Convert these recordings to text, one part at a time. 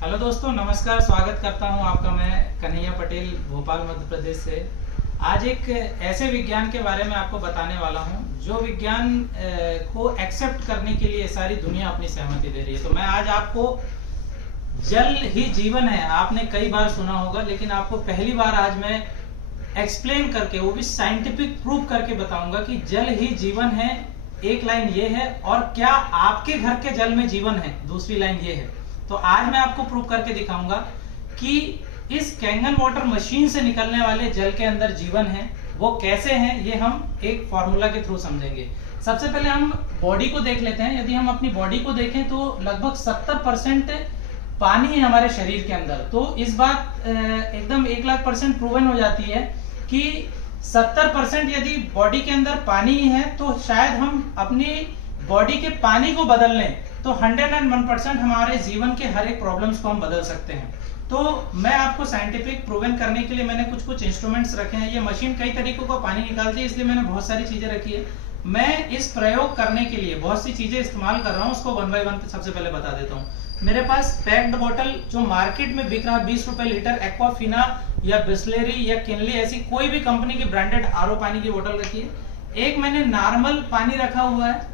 Hello दोस्तों, नमस्कार। स्वागत करता हूं आपका मैं कन्हैया पटेल, भोपाल मध्य प्रदेश से। आज एक ऐसे विज्ञान के बारे में आपको बताने वाला हूं जो विज्ञान को एक्सेप्ट करने के लिए सारी दुनिया अपनी सहमति दे रही है। तो मैं आज आपको जल ही जीवन है, आपने कई बार सुना होगा, लेकिन आपको पहली बार आज मैं एक्सप्लेन करके, वो भी साइंटिफिक प्रूफ करके बताऊंगा कि जल ही जीवन है। एक लाइन ये है, और क्या आपके घर के जल में जीवन है, दूसरी लाइन ये है। तो आज मैं आपको प्रूव करके दिखाऊंगा कि इस कैंगन वाटर मशीन से निकलने वाले जल के अंदर जीवन है। वो कैसे है, ये हम एक फॉर्मूला के थ्रू समझेंगे। सबसे पहले हम बॉडी को देख लेते हैं। यदि हम अपनी बॉडी को देखें तो लगभग 70% पानी है हमारे शरीर के अंदर। तो इस बात एकदम 1,00,000% प्रूवन हो जाती है कि 70% यदि बॉडी के अंदर पानी है तो शायद हम अपनी बॉडी के पानी को बदल लें तो 101% हमारे जीवन के हर एक प्रॉब्लम्स को हम बदल सकते हैं। तो मैं आपको साइंटिफिक प्रूवन करने के लिए मैंने कुछ इंस्ट्रूमेंट्स रखे हैं। ये मशीन कई तरीकों का पानी निकालती है, इसलिए मैंने बहुत सारी चीजें रखी है। मैं इस प्रयोग करने के लिए बहुत सी चीजें इस्तेमाल कर रहा हूँ, उसको 1 बाय 1 सबसे पहले बता देता हूँ। मेरे पास पैक्ड बोतल जो मार्केट में बिक रहा है 20 रुपए लीटर, एक्वाफिना या बिस्लेरी या किनली, ऐसी कोई भी कंपनी की ब्रांडेड आरओ पानी की बोतल रखी है। एक मैंने नॉर्मल पानी रखा हुआ है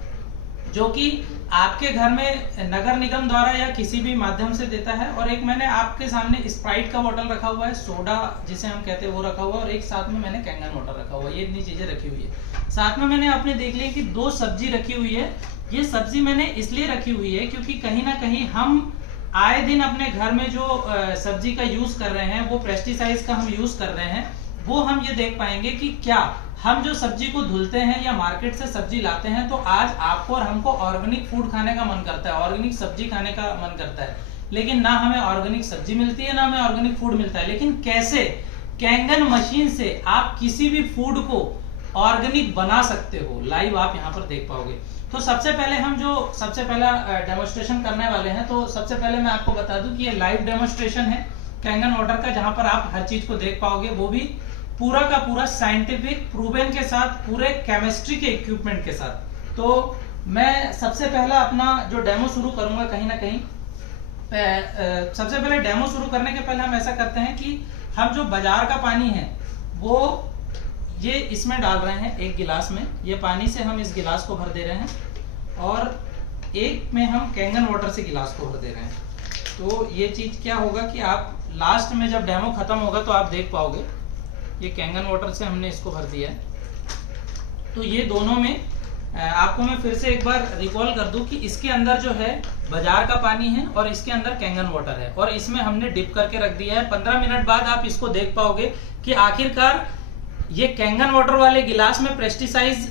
जो कि आपके घर में नगर निगम द्वारा या किसी भी माध्यम से देता है, और एक मैंने आपके सामने स्प्राइट का बोतल रखा हुआ है, सोडा जिसे हम कहते हैं वो रखा हुआ है, और एक साथ में मैंने कैंगन वाटर रखा हुआ है। ये इतनी चीजें रखी हुई है। साथ में मैंने आपने देख लिया कि 2 सब्जी रखी हुई है। ये सब्जी मैंने इसलिए रखी हुई है क्योंकि कहीं ना कहीं हम आए दिन अपने घर में जो सब्जी का यूज कर रहे हैं, वो पेस्टिसाइड्स का हम यूज कर रहे हैं, वो हम ये देख पाएंगे कि क्या हम जो सब्जी को धुलते हैं या मार्केट से सब्जी लाते हैं, तो आज आपको और हमको ऑर्गेनिक फूड खाने का मन करता है, ऑर्गेनिक सब्जी खाने का मन करता है, लेकिन ना हमें ऑर्गेनिक सब्जी मिलती है, ना हमें ऑर्गेनिक फूड मिलता है। लेकिन कैसे कैंगन मशीन से आप किसी भी फूड को ऑर्गेनिक बना सकते हो, लाइव आप यहाँ पर देख पाओगे। तो सबसे पहले हम जो सबसे पहला डेमोन्स्ट्रेशन करने वाले हैं, तो सबसे पहले मैं आपको बता दूं कि ये लाइव डेमोन्स्ट्रेशन है कैंगन वाटर का, जहां पर आप हर चीज को देख पाओगे, वो भी पूरा का पूरा साइंटिफिक प्रूवन के साथ, पूरे केमिस्ट्री के इक्विपमेंट के साथ। तो मैं सबसे पहला अपना जो डेमो शुरू करूंगा, कहीं ना कहीं सबसे पहले डेमो शुरू करने के पहले हम ऐसा करते हैं कि हम जो बाजार का पानी है वो ये इसमें डाल रहे हैं एक गिलास में। ये पानी से हम इस गिलास को भर दे रहे हैं, और एक में हम कैंगन वाटर से गिलास को भर दे रहे हैं। तो ये चीज क्या होगा कि आप लास्ट में जब डेमो खत्म होगा तो आप देख पाओगे, ये कैंगन वाटर से हमने इसको भर दिया है। तो ये दोनों में आपको मैं फिर से एक बार रिकॉल कर दूं कि इसके अंदर जो है बाजार का पानी है और इसके अंदर कैंगन वाटर है, और इसमें हमने डिप करके रख दिया है। 15 मिनट बाद आप इसको देख पाओगे कि आखिरकार ये कैंगन वाटर वाले गिलास में पेस्टिसाइड्स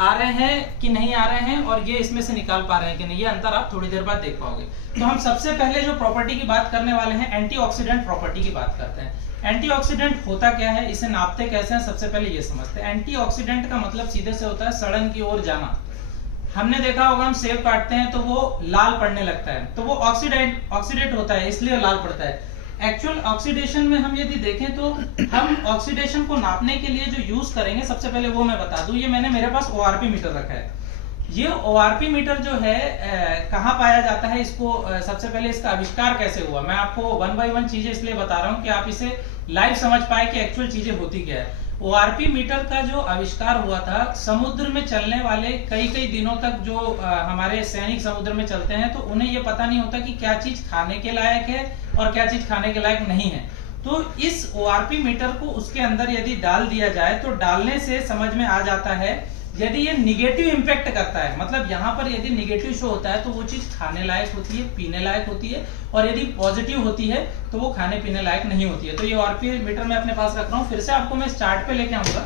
आ रहे हैं कि नहीं आ रहे हैं, और ये इसमें से निकाल पा रहे हैं कि नहीं, ये अंतर आप थोड़ी देर बाद देख पाओगे। तो हम सबसे पहले जो प्रॉपर्टी की बात करने वाले हैं, एंटीऑक्सीडेंट प्रॉपर्टी की बात करते हैं। एंटीऑक्सीडेंट होता क्या है, इसे नापते कैसे हैं, सबसे पहले ये समझते हैं। एंटीऑक्सीडेंट का मतलब सीधे से होता है सड़न की ओर जाना। हमने देखा होगा, हम सेब काटते हैं तो वो लाल पड़ने लगता है, तो वो ऑक्सीडेट होता है, इसलिए लाल पड़ता है। एक्चुअल ऑक्सीडेशन में हम यदि देखें तो हम ऑक्सीडेशन को नापने के लिए जो यूज करेंगे, सबसे पहले वो मैं बता दूं। ये मैंने मेरे पास ORP मीटर रखा है। ये ORP मीटर जो है कहाँ पाया जाता है, इसको सबसे पहले इसका आविष्कार कैसे हुआ, मैं आपको 1 बाय 1 चीजें इसलिए बता रहा हूँ कि आप इसे लाइव समझ पाए कि एक्चुअल चीजें होती क्या है। ORP मीटर का जो आविष्कार हुआ था, समुद्र में चलने वाले कई दिनों तक जो हमारे सैनिक समुद्र में चलते हैं, तो उन्हें ये पता नहीं होता कि क्या चीज खाने के लायक है और क्या चीज खाने के लायक नहीं है। तो इस ORP मीटर को उसके अंदर यदि डाल दिया जाए, तो डालने से समझ में आ जाता है यदि ये निगेटिव इंपैक्ट करता है, मतलब यहाँ पर यदि निगेटिव शो होता है तो वो चीज खाने लायक होती है, पीने लायक होती है, और यदि पॉजिटिव होती है तो वो खाने पीने लायक नहीं होती है। तो ये ORP मीटर मैं अपने पास रख रहा हूँ। फिर से आपको मैं इस चार्ट पे लेके आऊंगा।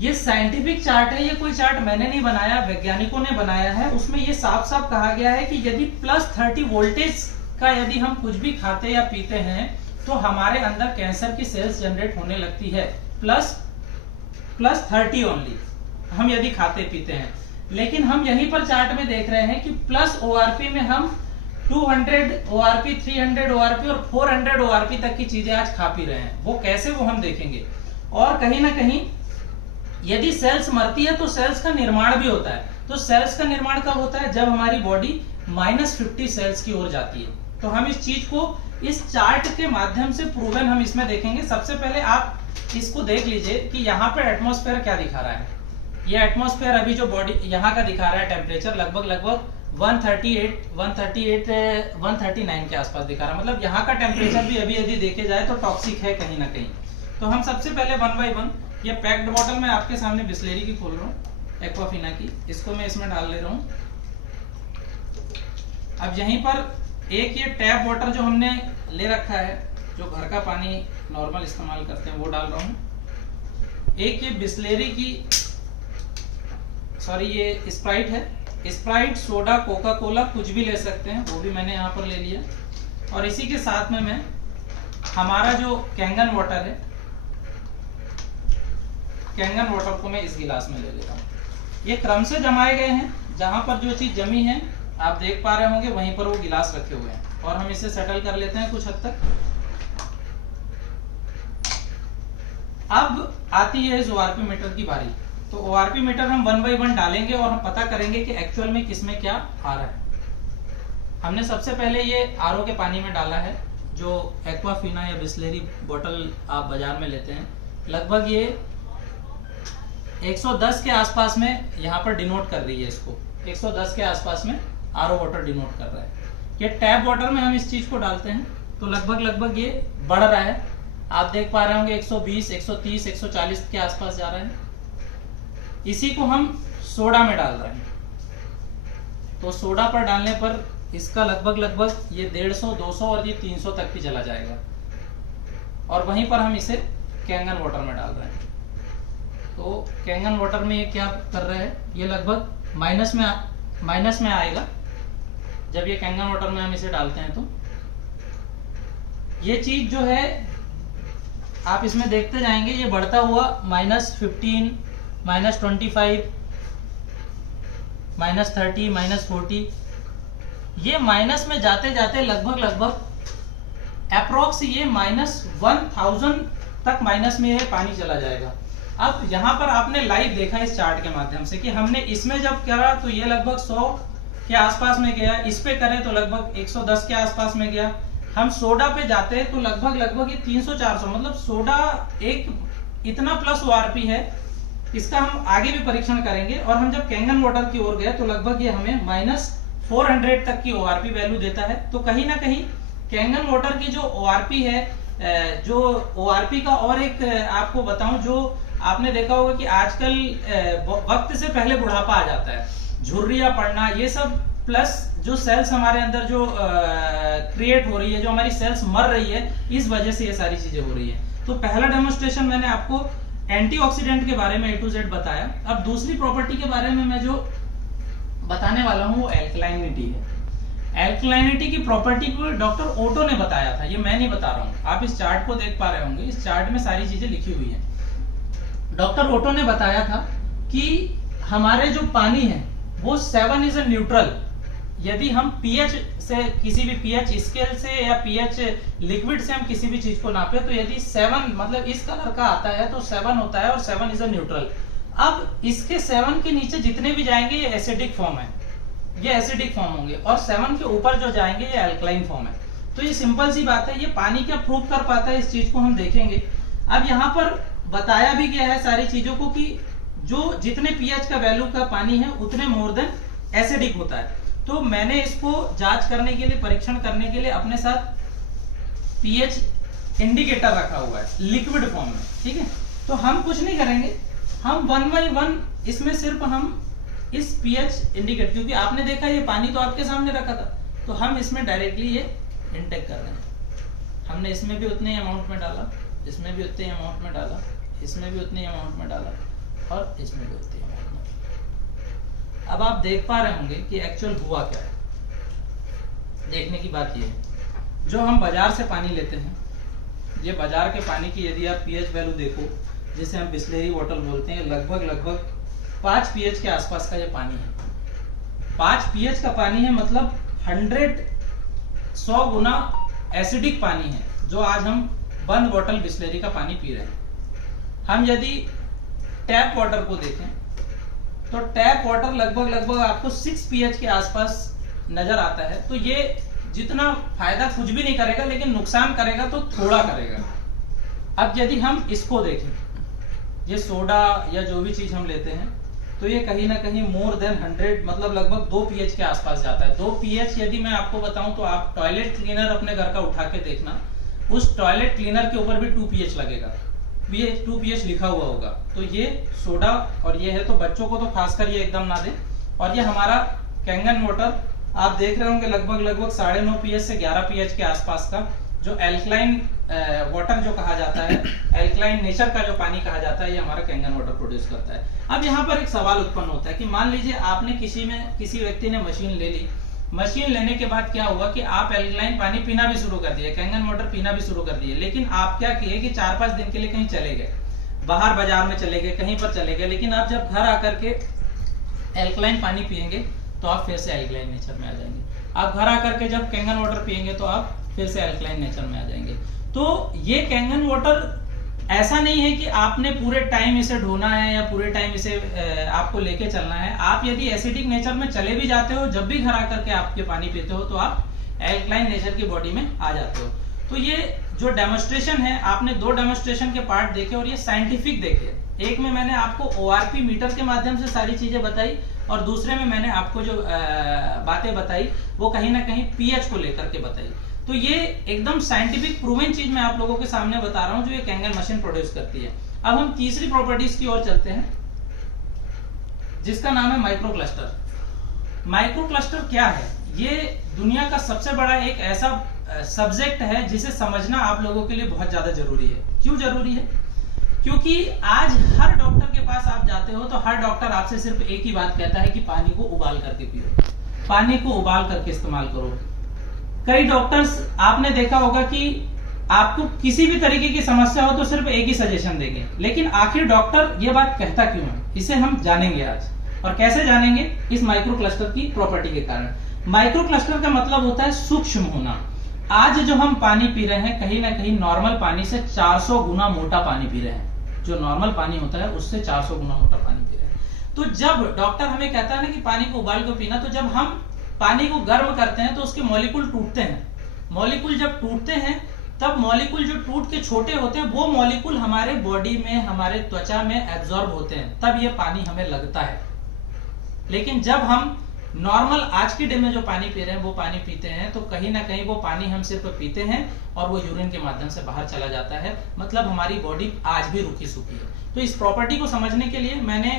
ये साइंटिफिक चार्ट है, ये कोई चार्ट मैंने नहीं बनाया, वैज्ञानिकों ने बनाया है। उसमें ये साफ साफ कहा गया है कि यदि +30 वोल्टेज का यदि हम कुछ भी खाते या पीते हैं तो हमारे अंदर कैंसर की सेल्स जनरेट होने लगती है। प्लस 30 ओनली हम यदि खाते पीते हैं। लेकिन हम यहीं पर चार्ट में देख रहे हैं कि प्लस ORP में हम 200 ORP, 300 ORP और 400 ORP तक की चीजें आज खा पी रहे हैं। वो कैसे, वो हम देखेंगे। और कहीं ना कहीं यदि सेल्स मरती है तो सेल्स का निर्माण भी होता है। तो सेल्स का निर्माण कब होता है, जब हमारी बॉडी -50 सेल्स की ओर जाती है। तो हम इस चीज को इस चार्ट के माध्यम से प्रूवन हम इसमें देखेंगे। सबसे पहले आप इसको देख लीजिए कि यहाँ पे एटमॉस्फेयर क्या दिखा रहा है। ये एटमॉस्फेयर अभी जो बॉडी यहाँ का दिखा रहा है टेम्परेचर लगभग 139 के आसपास दिखा रहा है। मतलब यहाँ का टेम्परेचर भी अभी यदि देखे जाए तो टॉक्सिक है कहीं ना कहीं। तो हम सबसे पहले 1 बाय 1 ये पैक्ड बॉटल में आपके सामने बिस्लेरी की खोल रहा हूँ, एक्वाफिना की, इसको मैं इसमें डाल ले रहा हूँ। अब यहीं पर एक ये टैप वाटर जो हमने ले रखा है, जो घर का पानी नॉर्मल इस्तेमाल करते हैं, वो डाल रहा हूँ। एक ये बिस्लेरी की, सॉरी ये स्प्राइट है, स्प्राइट, सोडा, कोका कोला कुछ भी ले सकते हैं, वो भी मैंने यहाँ पर ले लिया। और इसी के साथ में मैं हमारा जो कैंगन वाटर है, कैंगन वाटर को मैं इस गिलास में ले लेता हूँ। ये क्रम से जमाए गए हैं, जहां पर जो चीज जमी है आप देख पा रहे होंगे वहीं पर वो गिलास रखे हुए हैं। और हम इसे सेटल कर लेते हैं कुछ हद तक। अब आती है इस ओआरपी मीटर की बारी। तो ओआरपी मीटर हम 1 बाय 1 डालेंगे और हम पता करेंगे कि एक्चुअल में किसमें क्या आ रहा है। हमने सबसे पहले ये आरओ के पानी में डाला है, जो एक्वाफिना या बिस्लेरी बोतल आप बाजार में लेते हैं। लगभग ये 110 के आसपास में यहाँ पर डिनोट कर रही है, इसको 110 के आसपास में आरओ वाटर डिनोट कर रहा है। ये टैप वाटर में हम इस चीज को डालते हैं तो लगभग ये बढ़ रहा है। आप देख पा रहे होंगे 120, 130, 140 के आसपास जा रहा है। इसी को हम सोडा में डाल रहे हैं, तो सोडा पर डालने पर इसका लगभग ये 150, 200 और ये 300 तक भी चला जाएगा। और वहीं पर हम इसे कैंगन वाटर में डाल रहे हैं। तो कैंगन वाटर में ये क्या कर रहा है, ये लगभग माइनस में आएगा जब ये कैंगन वाटर में हम इसे डालते हैं। तो ये चीज जो है आप इसमें देखते जाएंगे, ये बढ़ता हुआ -15, -25, -30, -40, ये माइनस में जाते जाते लगभग अप्रोक्स ये -1000 तक माइनस में ये पानी चला जाएगा। अब यहाँ पर आपने लाइव देखा इस चार्ट के माध्यम से कि हमने इसमें जब करा तो ये लगभग 100 के आसपास में गया, इस पे करें तो लगभग 110 के आसपास में गया। हम सोडा पे जाते हैं तो लगभग ये 300-400, मतलब सोडा एक इतना प्लस ओआरपी है। इसका हम आगे भी परीक्षण करेंगे। और हम जब कैंगन वाटर की ओर गए तो लगभग ये हमें -400 तक की ओआरपी वैल्यू देता है। तो कहीं ना कहीं कैंगन वाटर की जो ओआरपी है, जो ओआरपी का और एक आपको बताऊं, जो आपने देखा होगा कि आजकल वक्त से पहले बुढ़ापा आ जाता है, झुर्रियां पड़ना, ये सब, प्लस जो सेल्स हमारे अंदर जो क्रिएट हो रही है, जो हमारी सेल्स मर रही है, इस वजह से ये सारी चीजें हो रही है। तो पहला डेमोन्स्ट्रेशन मैंने आपको एंटीऑक्सीडेंट के बारे में A to Z बताया। अब दूसरी प्रॉपर्टी के बारे में मैं जो बताने वाला हूँ वो एल्कलाइनिटी है। एल्कलाइनिटी की प्रॉपर्टी को डॉक्टर ओटो ने बताया था, ये मैं नहीं बता रहा हूँ। आप इस चार्ट को देख पा रहे होंगे, इस चार्ट में सारी चीजें लिखी हुई है। डॉक्टर ओटो ने बताया था कि हमारे जो पानी है वो 7 इज अ न्यूट्रल। यदि हम पीएच से, किसी भी पीएच स्केल से या पीएच लिक्विड से हम किसी भी चीज को नापे, तो यदि 7 मतलब इस कलर का आता है तो 7 होता है और 7 इज अ न्यूट्रल। अब इसके 7 के नीचे जितने भी जाएंगे ये एसिडिक फॉर्म है, ये एसिडिक फॉर्म होंगे, और 7 के ऊपर जो जाएंगे ये अल्कलाइन फॉर्म है। तो ये सिंपल सी बात है। ये पानी क्या प्रूव कर पाता है, इस चीज को हम देखेंगे। अब यहाँ पर बताया भी गया है सारी चीजों को कि जो जितने पीएच का वैल्यू का पानी है उतने मोर देन एसिडिक होता है। तो मैंने इसको जांच करने के लिए, परीक्षण करने के लिए अपने साथ पीएच इंडिकेटर रखा हुआ है लिक्विड फॉर्म में, ठीक है। तो हम कुछ नहीं करेंगे, हम 1 बाय 1 इसमें सिर्फ हम इस पीएच इंडिकेटर, क्योंकि आपने देखा ये पानी तो आपके सामने रखा था, तो हम इसमें डायरेक्टली ये इनटेक कर रहे हैं। हमने इसमें भी उतने अमाउंट में डाला, इसमें भी उतने अमाउंट में डाला, इसमें भी उतने अमाउंट में डाला और इसमें भी उतने अमाउंट में। अब आप देख पा रहे होंगे कि एक्चुअल हुआ क्या है। देखने की बात ये है, जो हम बाजार से पानी लेते हैं, ये बाजार के पानी की यदि आप पीएच वैल्यू देखो, जिसे हम बिस्लेरी वाटर बोलते हैं, लगभग 5 पीएच के आसपास का ये पानी है। 5 पीएच का पानी है, मतलब 100 गुना एसिडिक पानी है, जो आज हम बंद बोतल बिस्लेरी का पानी पी रहे हैं। हम यदि टैप वाटर को देखें तो टैप वाटर लगभग आपको 6 पीएच के आसपास नजर आता है। तो ये जितना फायदा कुछ भी नहीं करेगा, लेकिन नुकसान करेगा तो थोड़ा करेगा। अब यदि हम इसको देखें, ये सोडा या जो भी चीज हम लेते हैं, तो ये कहीं ना कहीं मोर देन 100 मतलब लगभग 2 pH के आसपास जाता है। 2 pH यदि मैं आपको बताऊं तो आप टॉयलेट क्लीनर अपने घर का उठा के देखना, उस टॉयलेट क्लीनर के ऊपर भी 2 pH लगेगा, 2 pH लिखा हुआ होगा। तो ये सोडा और ये है, तो बच्चों को तो खासकर ये एकदम ना दें। और ये हमारा कैंगन वाटर आप देख रहे होंगे लगभग 9.5 pH से 11 pH के आसपास का, जो एल्कलाइन वाटर जो कहा जाता है, एल्कलाइन नेचर का जो पानी कहा जाता है, ये हमारा कैंगन वाटर प्रोड्यूस करता है। अब यहाँ पर एक सवाल उत्पन्न होता है कि मान लीजिए आपने किसी व्यक्ति ने मशीन ले ली, मशीन लेने के बाद क्या हुआ कि आप एल्कलाइन पानी पीना भी शुरू कर दिए, कैंगन वाटर पीना भी शुरू कर दिए, लेकिन आप क्या किए कि 4-5 दिन के लिए कहीं चले गए, बाहर बाजार में चले गए, कहीं पर चले गए, लेकिन आप जब घर आकर के एल्कलाइन पानी पिएंगे तो आप फिर से एल्कलाइन नेचर में आ जाएंगे। आप घर आकर के जब कैंगन वाटर पिएंगे तो आप फिर से एल्कलाइन नेचर में आ जाएंगे। तो ये कैंगन वाटर ऐसा नहीं है कि आपने पूरे टाइम इसे ढोना है या पूरे टाइम इसे आपको लेके चलना है। आप यदि एसिडिक नेचर में चले भी जाते हो, जब भी घर आकर के आपके पानी पीते हो, तो आप एल्कलाइन नेचर की बॉडी में आ जाते हो। तो ये जो डेमोन्स्ट्रेशन है, आपने 2 डेमोन्स्ट्रेशन के पार्ट देखे और ये साइंटिफिक देखे। एक में मैंने आपको ORP मीटर के माध्यम से सारी चीजें बताई, और दूसरे में मैंने आपको जो बातें बताई वो कहीं ना कहीं pH को लेकर के बताई। तो ये एकदम साइंटिफिक प्रूवन चीज मैं आप लोगों के सामने बता रहा हूं, जो ये कैंगन मशीन प्रोड्यूस करती है। अब हम तीसरी प्रॉपर्टीज की ओर चलते हैं, जिसका नाम है माइक्रोक्लस्टर। माइक्रोक्लस्टर क्या है? ये दुनिया का सबसे बड़ा एक ऐसा सब्जेक्ट है जिसे समझना आप लोगों के लिए बहुत ज्यादा जरूरी है। क्यों जरूरी है? क्योंकि आज हर डॉक्टर के पास आप जाते हो तो हर डॉक्टर आपसे सिर्फ एक ही बात कहता है कि पानी को उबाल करके पियो, पानी को उबाल करके इस्तेमाल करो। कई डॉक्टर्स आपने देखा होगा कि आपको किसी भी तरीके की समस्या हो तो सिर्फ एक ही सजेशन देंगे, लेकिन आखिर डॉक्टर ये बात कहता क्यों है, इसे हम जानेंगे आज। और कैसे जानेंगे? इस माइक्रो क्लस्टर की प्रॉपर्टी के कारण। माइक्रो क्लस्टर का मतलब होता है सूक्ष्म होना। आज जो हम पानी पी रहे हैं, कहीं ना कहीं नॉर्मल पानी से 400 गुना मोटा पानी पी रहे हैं। जो नॉर्मल पानी होता है उससे 400 गुना मोटा पानी पी रहे हैं। तो जब डॉक्टर हमें कहता है ना कि पानी को उबाल के पीना, तो जब हम पानी को गर्म करते हैं तो उसके मॉलिक्यूल टूटते हैं। मॉलिक्यूल जब टूटते हैं तब मॉलिक्यूल जो टूट के छोटे होते हैं, वो मॉलिक्यूल हमारे बॉडी में, हमारे त्वचा में एब्जॉर्ब होते हैं, तब ये पानी हमें लगता है। लेकिन जब हम नॉर्मल आज के डे में जो पानी पी रहे हैं वो पानी पीते हैं, तो कहीं ना कहीं वो पानी हम सिर्फ पीते हैं और वो यूरिन के माध्यम से बाहर चला जाता है। मतलब हमारी बॉडी आज भी रुकी सूखी है। तो इस प्रॉपर्टी को समझने के लिए मैंने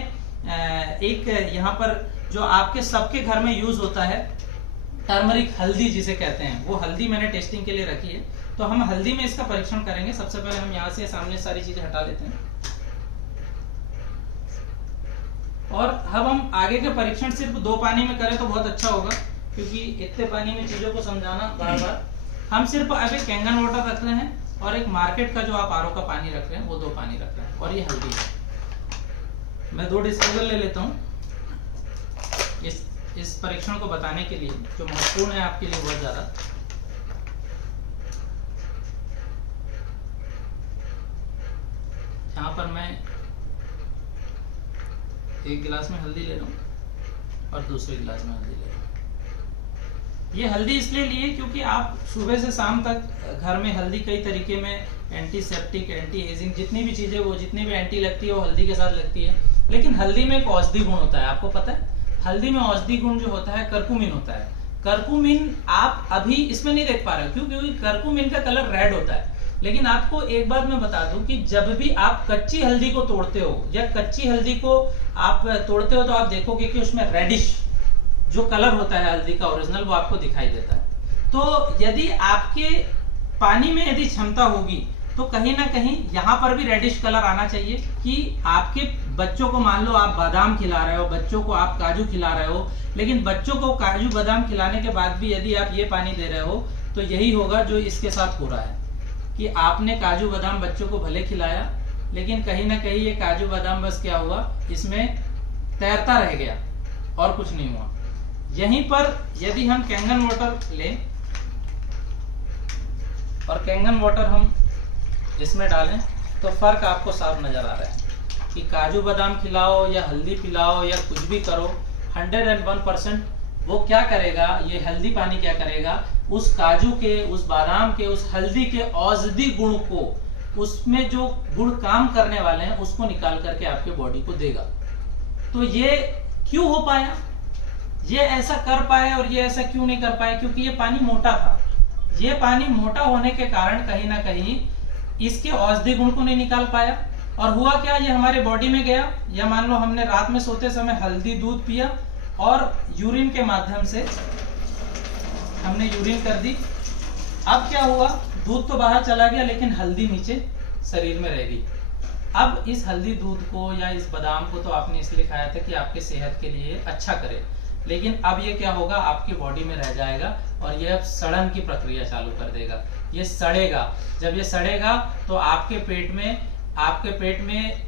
एक यहाँ पर जो आपके सबके घर में यूज होता है, टर्मरिक हल्दी जिसे कहते हैं, वो हल्दी मैंने टेस्टिंग के लिए रखी है। तो हम हल्दी में इसका परीक्षण करेंगे। सबसे पहले हम यहाँ से सामने सारी चीजें हटा लेते हैं, और अब हम आगे के परीक्षण सिर्फ 2 पानी में करें तो बहुत अच्छा होगा, क्योंकि इतने पानी में चीजों को समझाना बार बार। हम सिर्फ अब एक कैंगन वाटर रख रहे हैं और एक मार्केट का जो आप आरओ का पानी रख रहे हैं वो 2 पानी रख रहे हैं, और ये हल्दी है। मैं 2 डिस्पोजल ले लेता हूँ इस परीक्षण को बताने के लिए, जो महत्वपूर्ण है आपके लिए बहुत ज्यादा। यहाँ पर मैं एक गिलास में हल्दी ले रहा हूँ और दूसरे गिलास में हल्दी ले रहा हूँ। ये हल्दी इसलिए लिए क्योंकि आप सुबह से शाम तक घर में हल्दी कई तरीके में, एंटीसेप्टिक, एंटी एजिंग, जितनी भी चीजें वो जितनी भी एंटी लगती है वो हल्दी के साथ लगती है। लेकिन हल्दी में एक औषधि गुण होता है, आपको पता है? हल्दी में औषधि गुण जो होता है करकुमिन होता है। करकुमिन आप अभी इसमें नहीं देख पा रहे हो, क्यों? क्योंकि करकुमिन का कलर रेड होता है। लेकिन आपको एक बात मैं बता दूं कि जब भी आप कच्ची हल्दी को तोड़ते हो या कच्ची हल्दी को आप तोड़ते हो तो आप देखोगे कि उसमें रेडिश जो कलर होता है हल्दी का ओरिजिनल, वो आपको दिखाई देता है। तो यदि आपके पानी में यदि क्षमता होगी तो कहीं ना कहीं यहाँ पर भी रेडिश कलर आना चाहिए, कि आपके बच्चों को, मान लो आप बादाम खिला रहे हो, बच्चों को आप काजू खिला रहे हो, लेकिन बच्चों को काजू बादाम खिलाने के बाद भी यदि आप ये पानी दे रहे हो तो यही होगा जो इसके साथ हो रहा है, कि आपने काजू बादाम बच्चों को भले खिलाया, लेकिन कहीं ना कहीं ये काजू बादाम बस क्या हुआ, इसमें तैरता रह गया और कुछ नहीं हुआ। यहीं पर यदि हम कैंगन वाटर लें और कैंगन वाटर हम इसमें डालें तो फर्क आपको साफ नजर आ रहा है कि काजू बादाम खिलाओ या हल्दी पिलाओ या कुछ भी करो, 101% वो क्या करेगा, ये हेल्दी पानी क्या करेगा, उस काजू के, उस बादाम के, उस हल्दी के औषधि गुण को, उसमें जो गुण काम करने वाले हैं उसको निकाल करके आपके बॉडी को देगा। तो ये क्यों हो पाया, ये ऐसा कर पाए और ये ऐसा क्यों नहीं कर पाए? क्योंकि ये पानी मोटा था। ये पानी मोटा होने के कारण कहीं ना कहीं इसके औषधि गुण को नहीं निकाल पाया। और हुआ क्या, ये हमारे बॉडी में गया, या मान लो हमने रात में सोते समय हल्दी दूध पिया और यूरिन के माध्यम से हमने यूरिन कर दी। अब क्या हुआ, दूध तो बाहर चला गया लेकिन हल्दी नीचे शरीर में रह गई। अब इस हल्दी दूध को या इस बादाम को तो आपने इसलिए खाया था कि आपके सेहत के लिए अच्छा करे, लेकिन अब ये क्या होगा, आपकी बॉडी में रह जाएगा और ये अब सड़न की प्रक्रिया चालू कर देगा। ये सड़ेगा। जब ये सड़ेगा तो आपके पेट में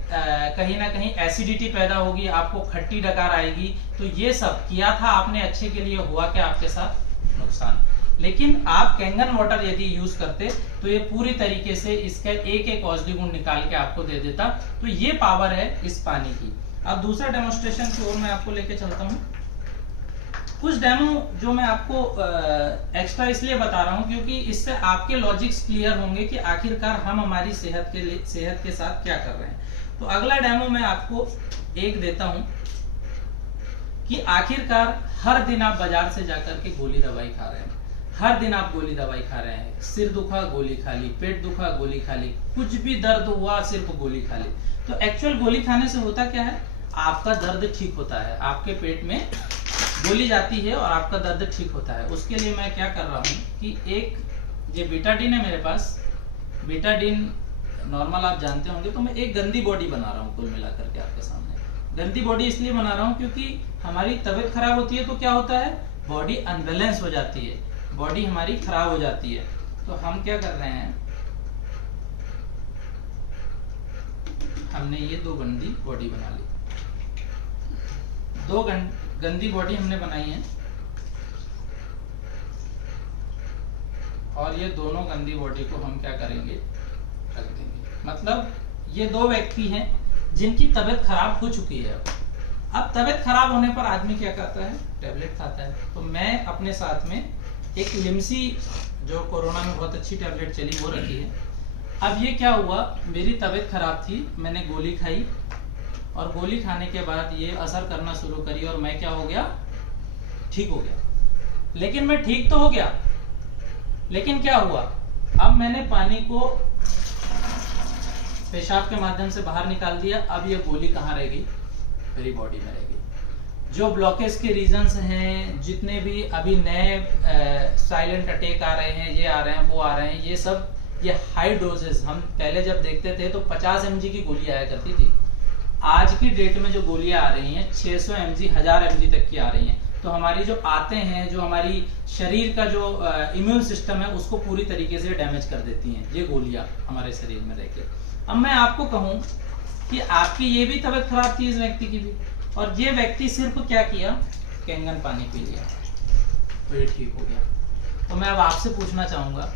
कहीं ना कहीं एसिडिटी पैदा होगी, आपको खट्टी डकार आएगी। तो ये सब किया था आपने अच्छे के लिए, हुआ क्या आपके साथ, नुकसान। लेकिन आप कैंगन वाटर यदि यूज करते तो ये पूरी तरीके से इसका एक एक औषधि गुण निकाल के आपको दे देता। तो ये पावर है इस पानी की। अब दूसरा डेमोन्स्ट्रेशन की ओर मैं आपको लेके चलता हूँ। कुछ डेमो जो मैं आपको एक्स्ट्रा इसलिए बता रहा हूँ क्योंकि इससे आपके लॉजिक्स क्लियर होंगे कि आखिरकार हम हमारी सेहत के साथ क्या कर रहे हैं। तो अगला डेमो मैं आपको एक देता हूँ कि आखिरकार हर दिन आप बाजार से जाकर के गोली दवाई खा रहे हैं, हर दिन आप गोली दवाई खा रहे हैं। सिर दुखा गोली खा ली, पेट दुखा गोली खा ली, कुछ भी दर्द हुआ सिर्फ गोली खा ली। तो एक्चुअल गोली खाने से होता क्या है, आपका दर्द ठीक होता है, आपके पेट में गोली जाती है और आपका दर्द ठीक होता है। उसके लिए मैं क्या कर रहा हूँ कि एक ये बीटाडीन है मेरे पास, बीटाडीन नॉर्मल आप जानते होंगे। तो मैं एक गंदी बॉडी बना रहा हूँ कुल मिलाकर के आपके सामने। गंदी बॉडी इसलिए बना रहा हूँ क्योंकि हमारी तबीयत खराब होती है तो क्या होता है, बॉडी अनबैलेंस हो जाती है, बॉडी हमारी खराब हो जाती है। तो हम क्या कर रहे हैं, हमने ये दो गंदी बॉडी बना ली, दो गंदी बॉडी हमने बनाई है और ये दोनों गंदी बॉडी को हम क्या करेंगे, रख देंगे। मतलब ये दो व्यक्ति हैं जिनकी तबीयत खराब हो चुकी है। अब तबीयत खराब होने पर आदमी क्या करता है, टैबलेट खाता है। तो मैं अपने साथ में एक लिम्सी, जो कोरोना में बहुत अच्छी टैबलेट चली, वो रखी है। अब ये क्या हुआ, मेरी तबीयत खराब थी, मैंने गोली खाई और गोली खाने के बाद ये असर करना शुरू करी और मैं क्या हो गया, ठीक हो गया। लेकिन मैं ठीक तो हो गया, लेकिन क्या हुआ, अब मैंने पानी को पेशाब के माध्यम से बाहर निकाल दिया। अब ये गोली कहाँ रह गई, मेरी बॉडी में रह गई। जो ब्लॉकेज के रीजंस हैं, जितने भी अभी नए साइलेंट अटैक आ रहे हैं, ये आ रहे हैं, वो आ रहे हैं, ये सब ये हाई डोजेस, हम पहले जब देखते थे तो 50 mg की गोली आया करती थी। आज की डेट में जो गोलियां आ रही हैं 600 mg, 1000 mg तक की आ रही हैं। तो हमारी जो आते हैं, जो हमारी शरीर का जो इम्यून सिस्टम है उसको पूरी तरीके से डैमेज कर देती हैं ये गोलियां हमारे शरीर में रहकर। अब मैं आपको कहूं कि आपकी ये भी तबीयत खराब थी, इस व्यक्ति की भी, और ये व्यक्ति सिर्फ क्या किया, कैंगन पानी पी लिया तो ये ठीक हो गया। तो मैं अब आपसे पूछना चाहूंगा,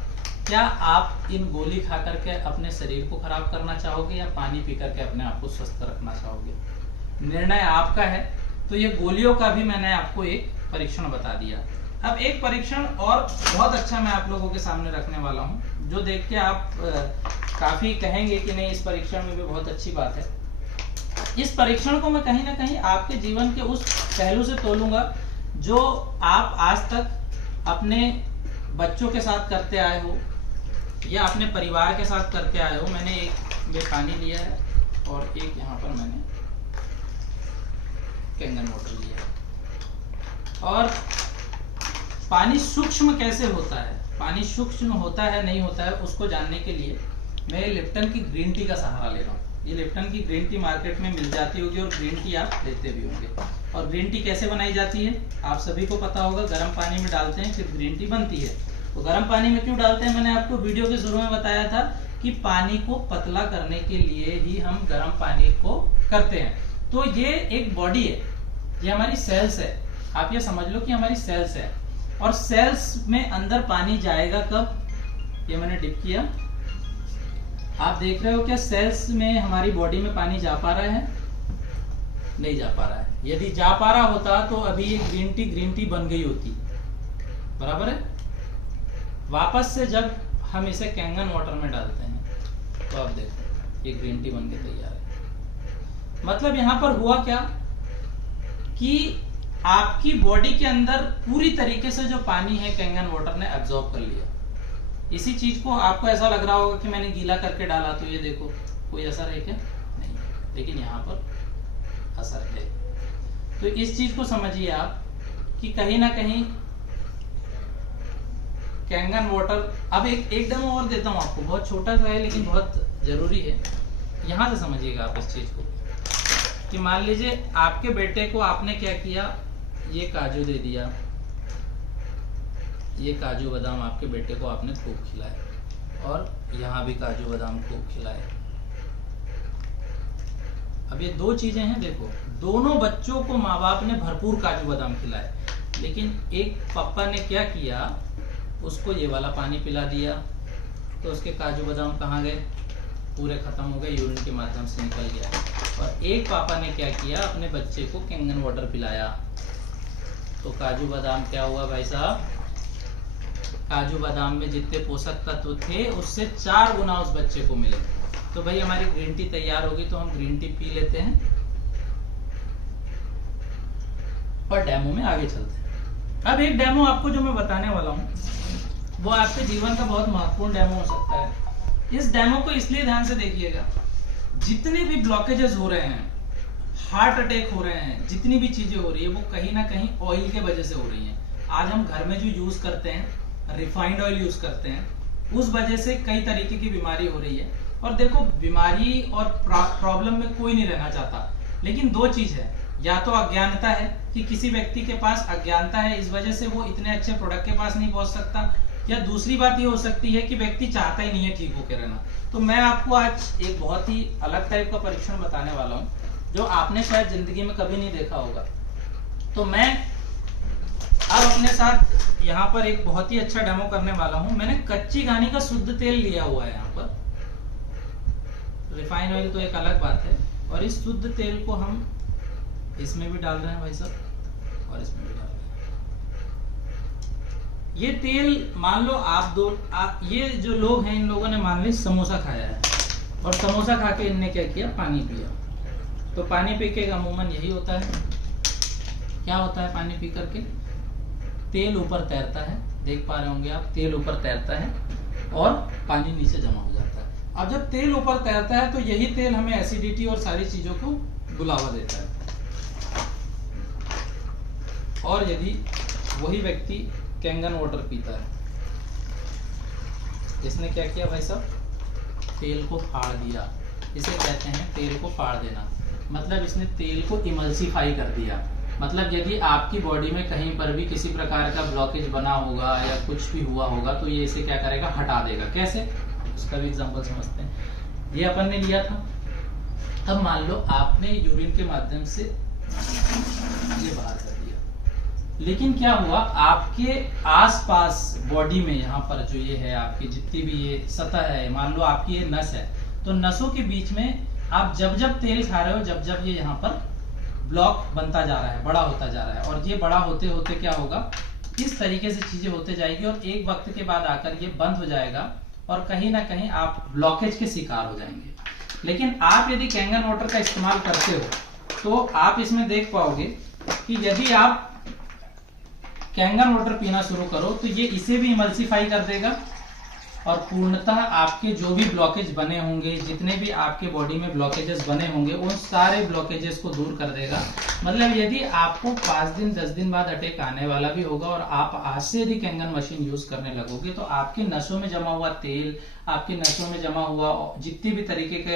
क्या आप इन गोली खा करके अपने शरीर को खराब करना चाहोगे या पानी पी करके अपने आप को स्वस्थ रखना चाहोगे? निर्णय आपका है। तो ये गोलियों का भी मैंने आपको एक परीक्षण बता दिया। अब एक परीक्षण और बहुत अच्छा मैं आप लोगों के सामने रखने वाला हूँ, जो देख के आप काफी कहेंगे कि नहीं, इस परीक्षण में भी बहुत अच्छी बात है। इस परीक्षण को मैं कहीं ना कहीं आपके जीवन के उस पहलू से तोलूंगा जो आप आज तक अपने बच्चों के साथ करते आए हो या अपने परिवार के साथ करते आए हो। मैंने एक में पानी लिया है और एक यहाँ पर मैंने कैंगन वाटर लिया है। और पानी सूक्ष्म कैसे होता है, पानी सूक्ष्म होता है नहीं होता है, उसको जानने के लिए मैं लिप्टन की ग्रीन टी का सहारा ले रहा हूँ। ये लिप्टन की ग्रीन टी मार्केट में मिल जाती होगी और ग्रीन टी आप लेते भी होंगे। और ग्रीन टी कैसे बनाई जाती है आप सभी को पता होगा, गर्म पानी में डालते हैं फिर ग्रीन टी बनती है। तो गर्म पानी में क्यों डालते हैं, मैंने आपको वीडियो के शुरू में बताया था कि पानी को पतला करने के लिए ही हम गर्म पानी को करते हैं। तो ये एक बॉडी है, ये हमारी सेल्स है, आप ये समझ लो कि हमारी सेल्स है। और सेल्स में अंदर पानी जाएगा कब, ये मैंने डिप किया, आप देख रहे हो क्या सेल्स में हमारी बॉडी में पानी जा पा रहा है, नहीं जा पा रहा है। यदि जा पा रहा होता तो अभी ये ग्रीन टी बन गई होती, बराबर है। वापस से जब हम इसे कैंगन वाटर में डालते हैं तो आप देखो ये ग्रीन टी बन के तैयार है। मतलब यहाँ पर हुआ क्या कि आपकी बॉडी के अंदर पूरी तरीके से जो पानी है कैंगन वाटर ने एब्जॉर्ब कर लिया। इसी चीज को आपको ऐसा लग रहा होगा कि मैंने गीला करके डाला तो ये देखो कोई असर है क्या? नहीं, लेकिन यहाँ पर असर है। तो इस चीज को समझिए आप कि कहीं ना कहीं कैंगन वाटर। अब एक डेमो और देता हूं आपको, बहुत छोटा सा है लेकिन बहुत जरूरी है। यहां से समझिएगा आप इस चीज को कि मान लीजिए आपके बेटे को आपने क्या किया, ये काजू दे दिया, ये काजू बादाम आपके बेटे को आपने खूब खिलाए और यहाँ भी काजू बादाम खूब खिलाए। अब ये दो चीजें हैं, देखो दोनों बच्चों को माँ बाप ने भरपूर काजू बादाम खिलाए, लेकिन एक पापा ने क्या किया, उसको ये वाला पानी पिला दिया तो उसके काजू बादाम कहाँ गए? पूरे खत्म हो गए, यूरिन के माध्यम से निकल गया। और एक पापा ने क्या किया, अपने बच्चे को कैंगन वाटर पिलाया तो काजू बादाम क्या हुआ भाई साहब? काजू बादाम में जितने पोषक तत्व थे उससे 4 गुना उस बच्चे को मिले। तो भाई हमारी ग्रीन टी तैयार होगी तो हम ग्रीन टी पी लेते हैं और डेमो में आगे चलते हैं। अब एक डेमो आपको जो मैं बताने वाला हूँ वो आपके जीवन का बहुत महत्वपूर्ण डेमो हो सकता है। इस डेमो को इसलिए ध्यान से देखिएगा, जितने भी ब्लॉकेजेस हो रहे हैं, हार्ट अटैक हो रहे हैं, जितनी भी चीजें हो रही है वो कहीं ना कहीं ऑयल के वजह से हो रही हैं। आज हम घर में जो यूज करते हैं, रिफाइंड ऑयल यूज करते हैं, उस वजह से कई तरीके की बीमारी हो रही है। और देखो बीमारी और प्रॉब्लम में कोई नहीं रहना चाहता, लेकिन दो चीज है, या तो अज्ञानता है कि किसी व्यक्ति के पास अज्ञानता है, इस वजह से वो इतने अच्छे प्रोडक्ट के पास नहीं पहुंच सकता, या दूसरी बात ये हो सकती है कि व्यक्ति चाहता ही नहीं है ठीक होकर रहना। तो मैं आपको आज एक बहुत ही अलग टाइप का परीक्षण बताने वाला हूं जो आपने शायद जिंदगी में कभी नहीं देखा होगा। तो मैं अब अपने साथ यहाँ पर एक बहुत ही अच्छा डेमो करने वाला हूं। मैंने कच्ची घानी का शुद्ध तेल लिया हुआ है, यहाँ पर रिफाइन ऑयल तो एक अलग बात है, और इस शुद्ध तेल को हम इसमें भी डाल रहे हैं भाई साहब, और इसमें भी डाल रहे हैं। ये तेल मान लो ये जो लोग हैं, इन लोगों ने मान ली समोसा खाया है, और समोसा खा के इनने क्या किया, पानी पिया। तो पानी पी के अमूमन यही होता है, क्या होता है, पानी पी करके तेल ऊपर तैरता है, देख पा रहे होंगे आप, तेल ऊपर तैरता है और पानी नीचे जमा हो जाता है। अब जब तेल ऊपर तैरता है तो यही तेल हमें एसिडिटी और सारी चीजों को बुलावा देता है। और यदि वही व्यक्ति कैंगन वाटर पीता है, इसने क्या किया भाई साहब, तेल को फाड़ दिया। इसे कहते हैं तेल को फाड़ देना, मतलब इसने तेल को इमल्सिफाई कर दिया। मतलब यदि आपकी बॉडी में कहीं पर भी किसी प्रकार का ब्लॉकेज बना होगा या कुछ भी हुआ होगा तो ये इसे क्या करेगा, हटा देगा। कैसे, उसका भी एग्जांपल समझते हैं। ये अपन ने लिया था, अब मान लो आपने यूरिन के माध्यम से ये बाहर कर दिया, लेकिन क्या हुआ, आपके आसपास बॉडी में यहाँ पर जो ये है, आपकी जितनी भी ये सतह है, मान लो आपकी ये नस है, तो नसों के बीच में आप जब जब तेल खा रहे हो, जब जब ये यहाँ पर ब्लॉक बनता जा रहा है, बड़ा होता जा रहा है, और ये बड़ा होते होते क्या होगा, इस तरीके से चीजें होते जाएगी और एक वक्त के बाद आकर ये बंद हो जाएगा और कहीं ना कहीं आप ब्लॉकेज के शिकार हो जाएंगे। लेकिन आप यदि कैंगन वाटर का इस्तेमाल करते हो तो आप इसमें देख पाओगे कि यदि आप कैंगन वाटर पीना शुरू करो तो ये इसे भी इमल्सिफाई कर देगा और पूर्णतः आपके जो भी ब्लॉकेज बने होंगे, जितने भी आपके बॉडी में ब्लॉकेजेस बने होंगे, उन सारे ब्लॉकेजेस को दूर कर देगा। मतलब यदि आपको 5 दिन 10 दिन बाद अटैक आने वाला भी होगा और आप आज से यदि कैंगन मशीन यूज करने लगोगे तो आपकी नसों में जमा हुआ तेल, आपकी नसों में जमा हुआ जितनी भी तरीके के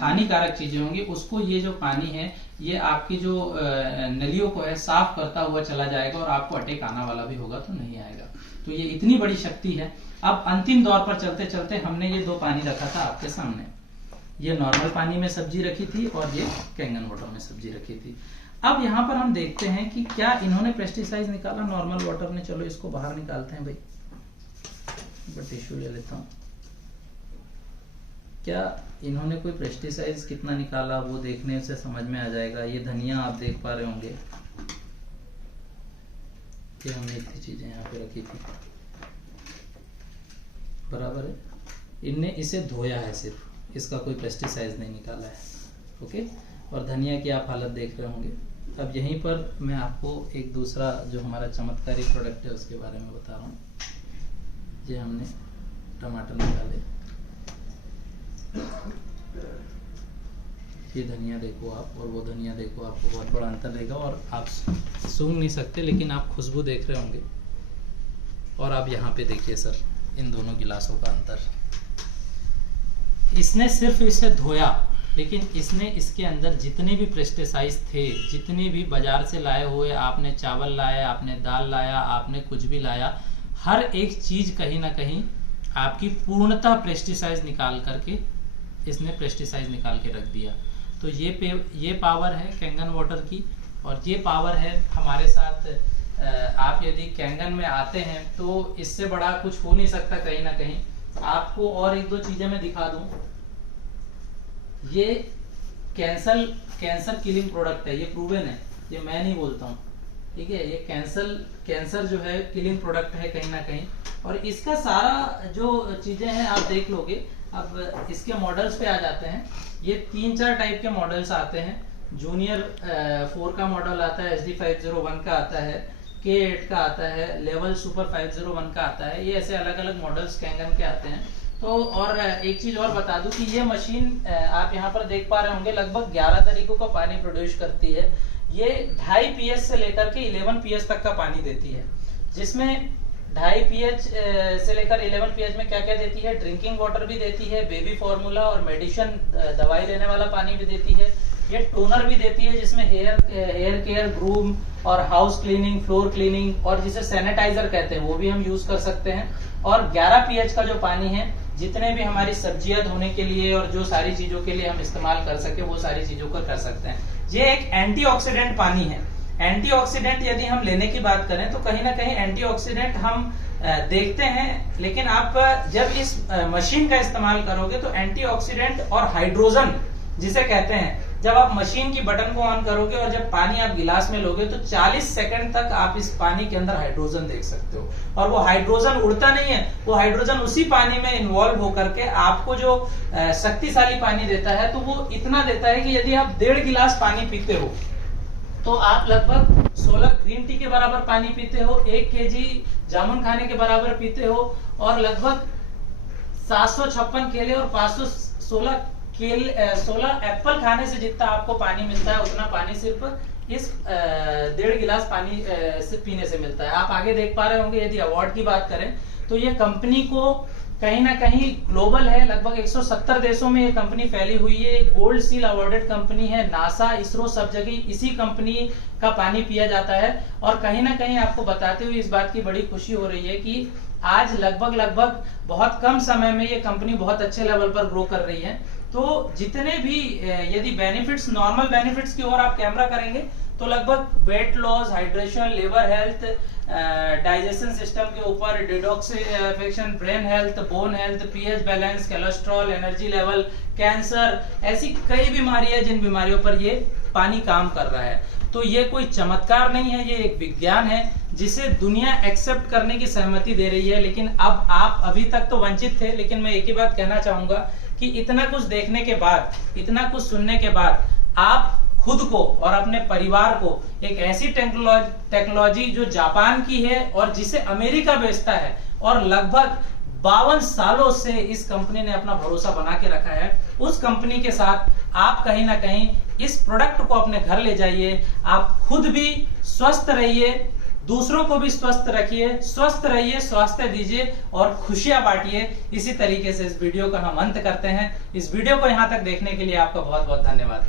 हानिकारक चीजें होंगी, उसको ये जो पानी है ये आपकी जो नलियों को है साफ करता हुआ चला जाएगा और आपको अटैक आना वाला भी होगा तो नहीं आएगा। तो ये इतनी बड़ी शक्ति है। अब अंतिम दौर पर चलते चलते हमने ये 2 पानी रखा था आपके सामने, ये नॉर्मल पानी में सब्जी रखी थी और ये कैंगन वाटर में सब्जी रखी थी। अब यहाँ पर हम देखते हैं कि क्या इन्होंने पेस्टिसाइड निकाला नॉर्मल वाटर ने। चलो इसको बाहर निकालते हैं भाई, टिश्यू ले लेता हूँ। क्या इन्होंने कोई पेस्टिसाइड कितना निकाला वो देखने से समझ में आ जाएगा। ये धनिया आप देख पा रहे होंगे, ये हमने इतनी चीजें यहाँ पे रखी थी। बराबर है। इनने इसे धोया है, सिर्फ इसका कोई पेस्टिसाइड नहीं निकाला है। ओके, और धनिया की आप हालत देख रहे होंगे। अब यहीं पर मैं आपको एक दूसरा जो हमारा चमत्कारी प्रोडक्ट है उसके बारे में बता रहा हूँ। ये हमने टमाटर निकाले, ये धनिया देखो आप और वो धनिया देखो, आपको बहुत बड़ा अंतर रहेगा। और आप सूंघ नहीं सकते लेकिन आप खुशबू देख रहे होंगे। और आप यहाँ पे देखिए सर, इन दोनों गिलासों का अंतर। इसने सिर्फ इसे धोया, लेकिन इसने इसके अंदर जितने भी पेस्टिसाइड्स थे, जितने भी बाजार से लाए हुए, आपने चावल लाया, आपने दाल लाया, आपने कुछ भी लाया, हर एक चीज कहीं ना कहीं आपकी पूर्णतः पेस्टिसाइड निकाल करके इसने पेस्टिसाइड निकाल के रख दिया। तो ये पावर है कैंगन वाटर की, और ये पावर है हमारे साथ। आप यदि कैंगन में आते हैं तो इससे बड़ा कुछ हो नहीं सकता कहीं ना कहीं। आपको और एक दो चीजें मैं दिखा दूं। ये कैंसर किलिंग प्रोडक्ट है, ये प्रूवन है, ये मैं नहीं बोलता हूँ, ठीक है। ये कैंसर जो है किलिंग प्रोडक्ट है कहीं ना कहीं। और इसका सारा जो चीजें हैं आप देख लोगे। अब इसके मॉडल्स पे आ जाते हैं। ये 3-4 टाइप के मॉडल्स आते हैं। जूनियर 4 का मॉडल आता है, SD 501 का आता है, K8 का आता है, लेवल सुपर 501 का आता है। ये ऐसे अलग अलग मॉडल्स कैंगन के आते हैं। तो और एक चीज और बता दूं कि ये मशीन आप यहाँ पर देख पा रहे होंगे, लगभग 11 तरीकों का पानी प्रोड्यूस करती है। ये 2.5 pH से लेकर के 11 pH तक का पानी देती है, जिसमें 2.5 pH से लेकर 11 pH में क्या क्या देती है, ड्रिंकिंग वाटर भी देती है, बेबी फॉर्मूला और मेडिसिन दवाई लेने वाला पानी भी देती है। ये टोनर भी देती है, जिसमें हेयर केयर, ग्रूम और हाउस क्लीनिंग, फ्लोर क्लीनिंग और जिसे सैनिटाइजर कहते हैं वो भी हम यूज कर सकते हैं। और 11 pH का जो पानी है, जितने भी हमारी सब्जियां धोने के लिए और जो सारी चीजों के लिए हम इस्तेमाल कर सके वो सारी चीजों को कर सकते हैं। ये एक एंटीऑक्सीडेंट पानी है। एंटीऑक्सीडेंट यदि हम लेने की बात करें तो कहीं ना कहीं एंटीऑक्सीडेंट हम देखते हैं, लेकिन आप जब इस मशीन का इस्तेमाल करोगे तो एंटीऑक्सीडेंट और हाइड्रोजन जिसे कहते हैं, जब आप मशीन की बटन को ऑन करोगे और जब पानी आप गिलास में लोगे तो 40 सेकंड तक आप इस पानी के अंदर हाइड्रोजन देख सकते हो। और वो हाइड्रोजन उड़ता नहीं है, वो हाइड्रोजन उसी पानी में इन्वॉल्व होकर के आपको जो शक्तिशाली पानी देता है, तो वो इतना देता है कि यदि आप 1.5 गिलास पानी पीते हो तो आप लगभग 16 ग्रीन टी के बराबर पानी पीते हो, 1 kg जामुन खाने के बराबर पीते हो, और लगभग 756 केले और 516 एप्पल खाने से जितना आपको पानी मिलता है, उतना पानी सिर्फ इस 1.5 गिलास पानी से पीने से मिलता है। आप आगे देख पा रहे होंगे। यदि अवार्ड की बात करें तो ये कंपनी को कहीं ना कहीं ग्लोबल है, लगभग 170 देशों में ये कंपनी फैली हुई है। गोल्ड सील अवार्डेड कंपनी है। नासा, इसरो, सब जगह इसी कंपनी का पानी पिया जाता है। और कहीं ना कहीं आपको बताते हुए इस बात की बड़ी खुशी हो रही है कि आज लगभग बहुत कम समय में ये कंपनी बहुत अच्छे लेवल पर ग्रो कर रही है। तो जितने भी यदि बेनिफिट्स, नॉर्मल बेनिफिट्स की ओर आप कैमरा करेंगे तो लगभग weight loss, hydration, liver health, digestion system के ऊपर, detoxification, brain health, bone health, pH balance, cholesterol, energy level, cancer, ऐसी कई बीमारियां हैं जिन बीमारियों पर ये पानी काम कर रहा है। तो ये कोई चमत्कार नहीं है, ये एक विज्ञान है जिसे दुनिया एक्सेप्ट करने की सहमति दे रही है। लेकिन अब आप अभी तक तो वंचित थे, लेकिन मैं एक ही बात कहना चाहूंगा कि इतना कुछ देखने के बाद, इतना कुछ सुनने के बाद आप खुद को और अपने परिवार को एक ऐसी टेक्नोलॉजी जो जापान की है और जिसे अमेरिका बेचता है और लगभग 52 सालों से इस कंपनी ने अपना भरोसा बना के रखा है, उस कंपनी के साथ आप कहीं ना कहीं इस प्रोडक्ट को अपने घर ले जाइए। आप खुद भी स्वस्थ रहिए, दूसरों को भी स्वस्थ रखिए, स्वस्थ रहिए, स्वास्थ्य दीजिए और खुशियां बांटिए। इसी तरीके से इस वीडियो का हम अंत करते हैं। इस वीडियो को यहां तक देखने के लिए आपका बहुत बहुत धन्यवाद।